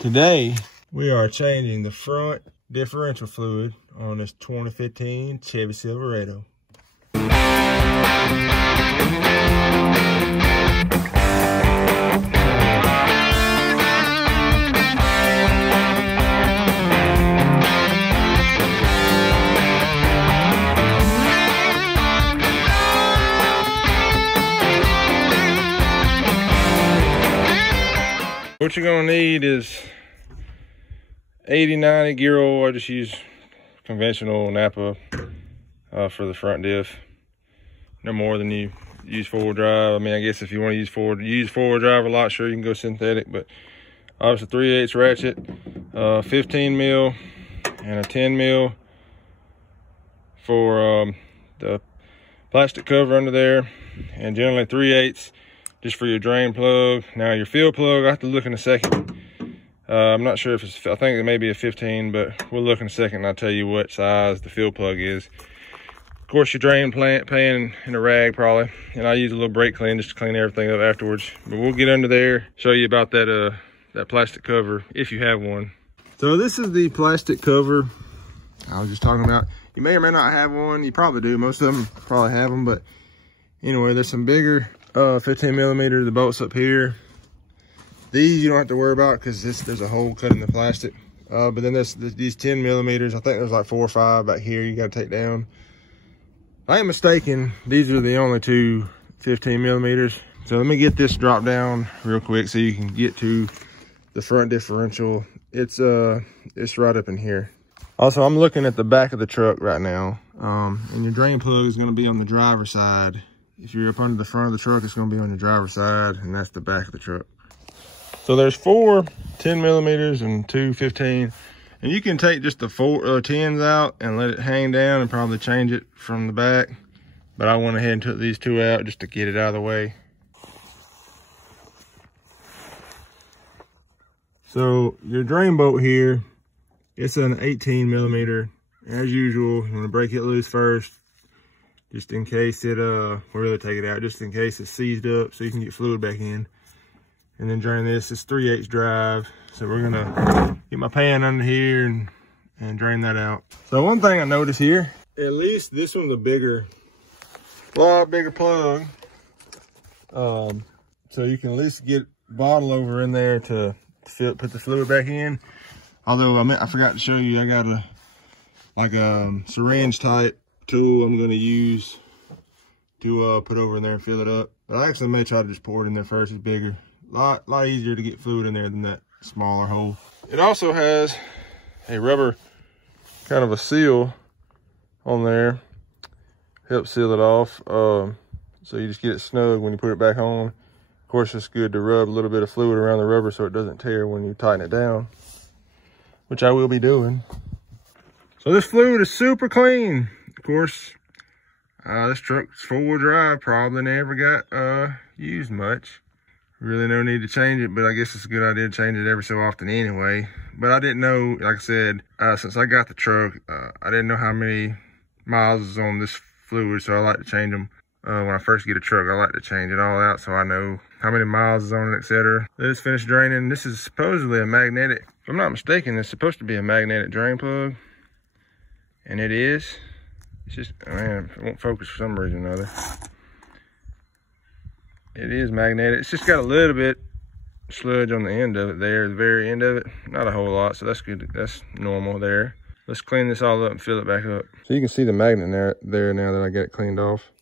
Today, we are changing the front differential fluid on this 2015 Chevy Silverado. What you're gonna need is 80-90 gear oil. I just use conventional Napa for the front diff. No more than you use four-wheel drive. I mean, I guess if you want to use four-wheel drive a lot, sure you can go synthetic, but obviously 3/8 ratchet, 15 mil and a 10 mil for the plastic cover under there, and generally 3/8 just for your drain plug. Now your fill plug, I have to look in a second. I'm not sure if it's, I think it may be a 15, but we'll look in a second and I'll tell you what size the fill plug is. Of course, your drain pan in a rag probably, and I use a little brake clean just to clean everything up afterwards. But we'll get under there, show you about that that plastic cover if you have one. So this is the plastic cover I was just talking about. You may or may not have one. You probably do. Most of them probably have them, but anyway, there's some bigger 15 millimeter, the bolts up here. These you don't have to worry about because there's a hole cut in the plastic. But then there's these 10 millimeters. I think there's like 4 or 5 back here you got to take down. If I ain't mistaken, these are the only two 15 millimeters. So let me get this dropped down real quick so you can get to the front differential. It's right up in here. Also, I'm looking at the back of the truck right now. And your drain plug is going to be on the driver's side. If you're up under the front of the truck, it's going to be on your driver's side, and that's the back of the truck. So there's 4 10 millimeters and 2 15. And you can take just the 4 10s out and let it hang down and probably change it from the back. But I went ahead and took these 2 out just to get it out of the way. So your drain bolt here, it's an 18 millimeter. As usual, you want to break it loose first, just in case it, we'll really take it out, just in case it's seized up so you can get fluid back in. And then drain this. It's 3/8 drive. So we're gonna get my pan under here and drain that out. So one thing I noticed here, at least this one's a lot bigger plug. So you can at least get bottle over in there to put the fluid back in. Although I forgot to show you, I got a syringe type tool I'm gonna use to put over in there and fill it up. But I actually may try to just pour it in there first. It's bigger. Lot easier to get fluid in there than that smaller hole. It also has a rubber kind of a seal on there, helps seal it off. So you just get it snug when you put it back on. Of course, it's good to rub a little bit of fluid around the rubber so it doesn't tear when you tighten it down, which I will be doing. So this fluid is super clean. Of course, this truck's 4-wheel drive, probably never got used much. Really no need to change it, but I guess it's a good idea to change it every so often anyway. But I didn't know, like I said, since I got the truck, I didn't know how many miles is on this fluid, so I like to change them. When I first get a truck, I like to change it all out so I know how many miles is on it, etc. Let us finish draining. This is supposedly a magnetic, if I'm not mistaken, it's supposed to be a magnetic drain plug. And it is. It's just, man, it won't focus for some reason or another. It is magnetic. It's just got a little bit sludge on the end of it there, the very end of it. Not a whole lot, so that's good. That's normal there. Let's clean this all up and fill it back up. So you can see the magnet there now that I get it cleaned off.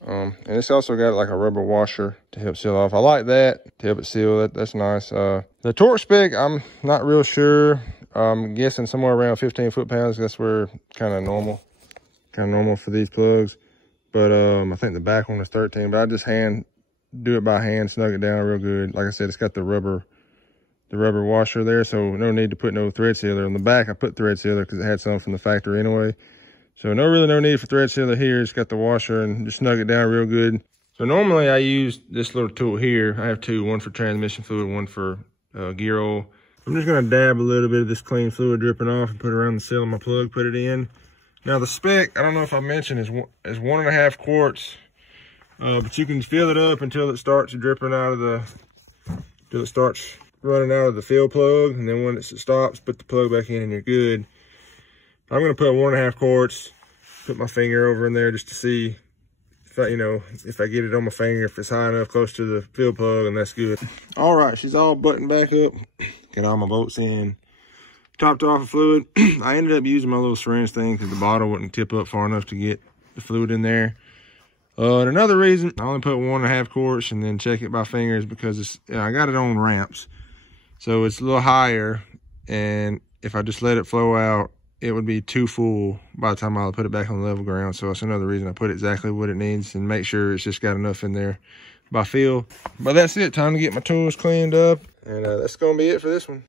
And it's also got like a rubber washer to help seal off. I like that to help it seal. That's nice. The torque spec, I'm not real sure. I'm guessing somewhere around 15 foot-pounds. That's where kind of normal for these plugs. But I think the back one is 13. But I just do it by hand, snug it down real good. Like I said, it's got the rubber washer there, so no need to put no thread sealer. On the back, I put thread sealer because it had some from the factory anyway. So no need for thread sealer here. It's got the washer, and just snug it down real good. So normally I use this little tool here. I have 2, one for transmission fluid, one for gear oil. I'm just gonna dab a little bit of this clean fluid dripping off and put it around the seal of my plug, put it in. Now the spec, I don't know if I mentioned, is 1.5 quarts. But you can fill it up until it starts dripping out of till it starts running out of the fill plug, and then when it stops, put the plug back in and you're good. I'm gonna put 1.5 quarts, put my finger over in there just to see if I, if I get it on my finger, if it's high enough close to the fill plug, and that's good. All right, she's all buttoned back up. Got all my bolts in. Topped off the fluid. I ended up using my little syringe thing because the bottle wouldn't tip up far enough to get the fluid in there. And another reason I only put 1.5 quarts and then check it by fingers because it's, I got it on ramps, so it's a little higher, and if I just let it flow out, it would be too full by the time I put it back on the level ground. So that's another reason I put exactly what it needs and make sure it's just got enough in there by feel. But that's it. Time to get my tools cleaned up, and that's gonna be it for this one.